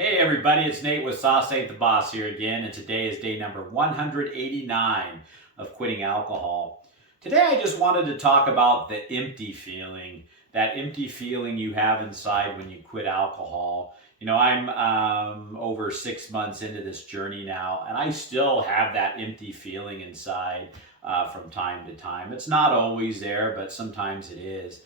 Hey everybody, it's Nate with Sauce Ain't the Boss here again, and today is day number 189 of quitting alcohol. Today I just wanted to talk about the empty feeling, that empty feeling you have inside when you quit alcohol. I'm over 6 months into this journey now, and I still have that empty feeling inside from time to time. It's not always there, but sometimes it is.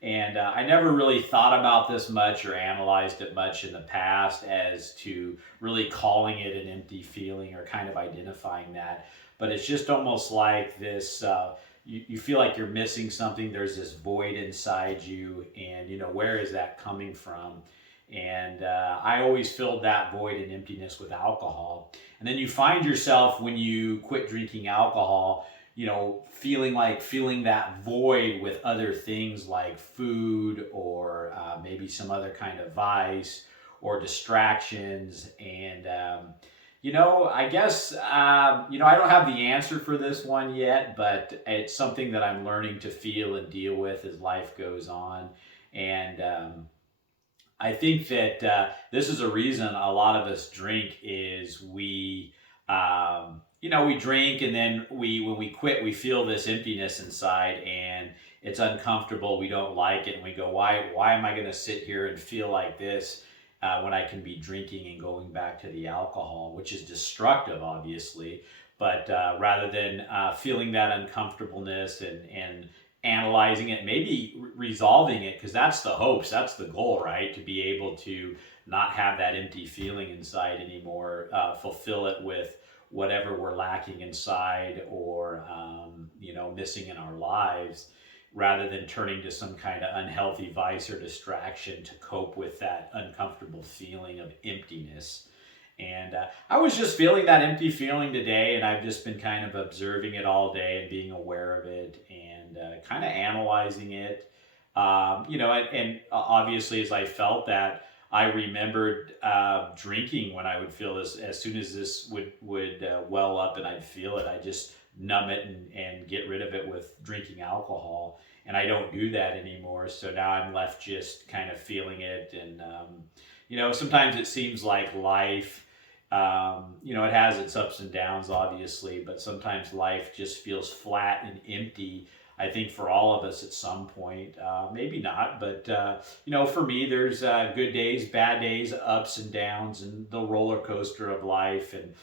And I never really thought about this much or analyzed it much in the past as to really calling it an empty feeling or kind of identifying that. But it's just almost like this you feel like you're missing something. There's this void inside you, and where is that coming from? And I always filled that void and emptiness with alcohol. And then you find yourself when you quit drinking alcohol, feeling that void with other things like food or maybe some other kind of vice or distractions. And, I guess, I don't have the answer for this one yet, but it's something that I'm learning to feel and deal with as life goes on. And, I think that this is a reason a lot of us drink is we drink and then when we quit, we feel this emptiness inside and it's uncomfortable. We don't like it. And we go, why am I going to sit here and feel like this when I can be drinking and going back to the alcohol, which is destructive, obviously. But rather than feeling that uncomfortableness and analyzing it, maybe resolving it, because that's the hopes, that's the goal, right? To be able to not have that empty feeling inside anymore, fulfill it with whatever we're lacking inside or missing in our lives, rather than turning to some kind of unhealthy vice or distraction to cope with that uncomfortable feeling of emptiness. And I was just feeling that empty feeling today, and I've just been kind of observing it all day and being aware of it and kind of analyzing it. And obviously, as I felt that, I remembered drinking when I would feel this. As soon as this would well up and I'd feel it, I just numb it and get rid of it with drinking alcohol. And I don't do that anymore. So now I'm left just kind of feeling it. And, sometimes it seems like life, it has its ups and downs, obviously, but sometimes life just feels flat and empty. I think for all of us at some point, maybe not, but for me, there's good days, bad days, ups and downs, and the roller coaster of life. And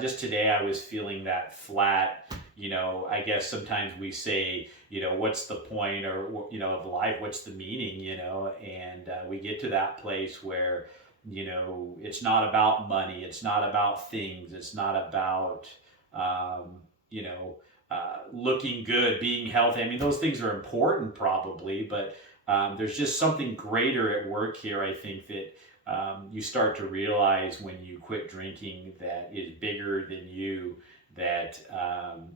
just today, I was feeling that flat. I guess sometimes we say, what's the point, or of life? What's the meaning? And we get to that place where it's not about money, it's not about things, it's not about looking good, being healthy. I mean, those things are important probably, but there's just something greater at work here. I think that you start to realize when you quit drinking that is bigger than you, that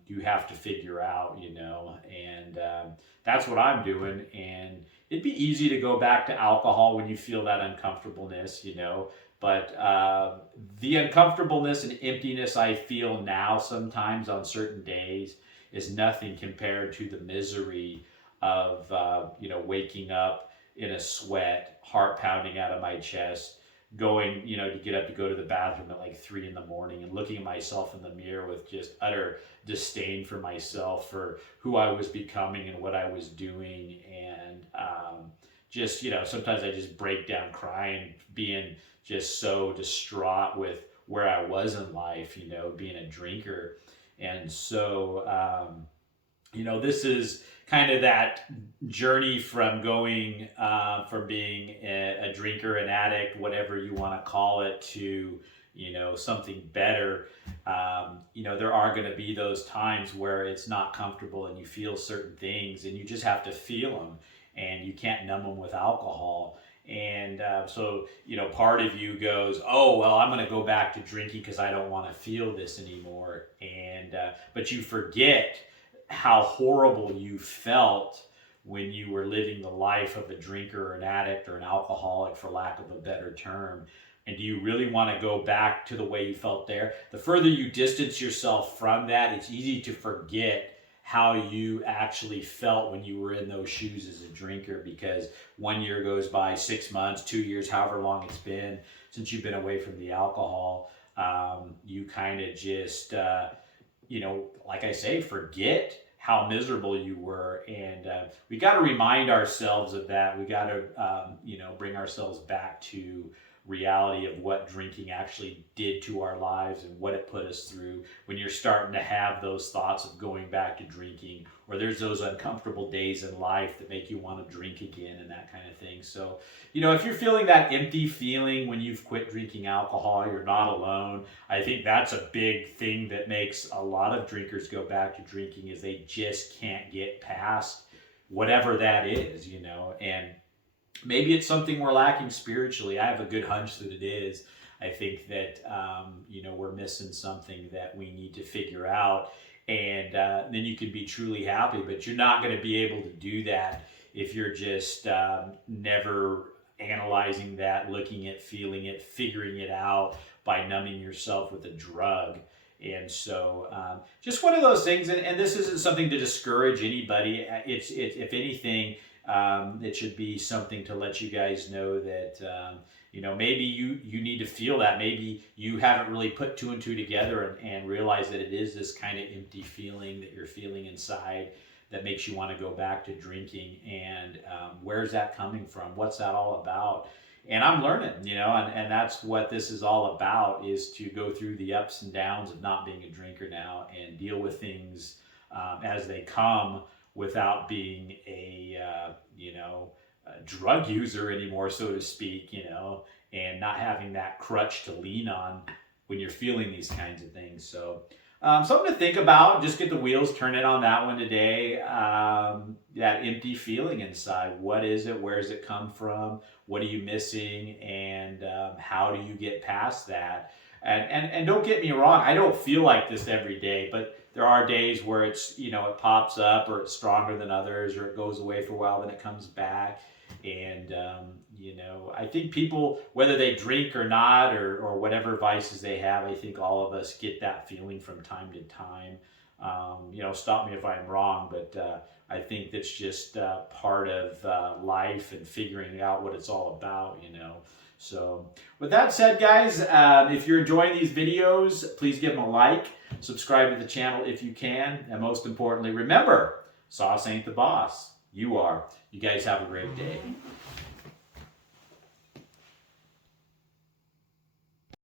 you have to figure out, and that's what I'm doing. And it'd be easy to go back to alcohol when you feel that uncomfortableness, but the uncomfortableness and emptiness I feel now sometimes on certain days is nothing compared to the misery of waking up in a sweat, heart pounding out of my chest, going to get up to go to the bathroom at like 3 a.m. and looking at myself in the mirror with just utter disdain for myself, for who I was becoming and what I was doing. And just sometimes I just break down crying, being just so distraught with where I was in life, being a drinker. And so, this is kind of that journey from going from being a drinker, an addict, whatever you want to call it, to something better. There are going to be those times where it's not comfortable and you feel certain things, and you just have to feel them, and you can't numb them with alcohol. And so, part of you goes, oh, well, I'm going to go back to drinking because I don't want to feel this anymore. And but you forget how horrible you felt when you were living the life of a drinker or an addict or an alcoholic, for lack of a better term. And do you really want to go back to the way you felt there? The further you distance yourself from that, it's easy to forget how you actually felt when you were in those shoes as a drinker, because 1 year goes by, 6 months, 2 years, however long it's been since you've been away from the alcohol. You kind of just, like I say, forget how miserable you were. And we got to remind ourselves of that. We got to, bring ourselves back to reality of what drinking actually did to our lives and what it put us through. When you're starting to have those thoughts of going back to drinking, or there's those uncomfortable days in life that make you want to drink again and that kind of thing. So, if you're feeling that empty feeling when you've quit drinking alcohol, you're not alone. I think that's a big thing that makes a lot of drinkers go back to drinking, is they just can't get past whatever that is, and maybe it's something we're lacking spiritually. I have a good hunch that it is. I think that, we're missing something that we need to figure out. And then you can be truly happy, but you're not going to be able to do that if you're just never analyzing that, looking at, feeling it, figuring it out by numbing yourself with a drug. And so just one of those things, and this isn't something to discourage anybody. It's if anything, it should be something to let you guys know that, maybe you need to feel that. Maybe you haven't really put two and two together and realize that it is this kind of empty feeling that you're feeling inside that makes you want to go back to drinking. And where's that coming from? What's that all about? And I'm learning, and that's what this is all about, is to go through the ups and downs of not being a drinker now and deal with things as they come, without being a drug user anymore, so to speak, and not having that crutch to lean on when you're feeling these kinds of things. So something to think about. Just get the wheels turning on that one today. That empty feeling inside. What is it? Where does it come from? What are you missing? And how do you get past that? And don't get me wrong, I don't feel like this every day, but there are days where it's, it pops up, or it's stronger than others, or it goes away for a while, then it comes back. And, I think people, whether they drink or not, or whatever vices they have, I think all of us get that feeling from time to time. Stop me if I'm wrong, but I think that's just part of life and figuring out what it's all about, So with that said, guys, if you're enjoying these videos, please give them a like, subscribe to the channel if you can, and most importantly, remember, sauce ain't the boss. You are. You guys have a great day.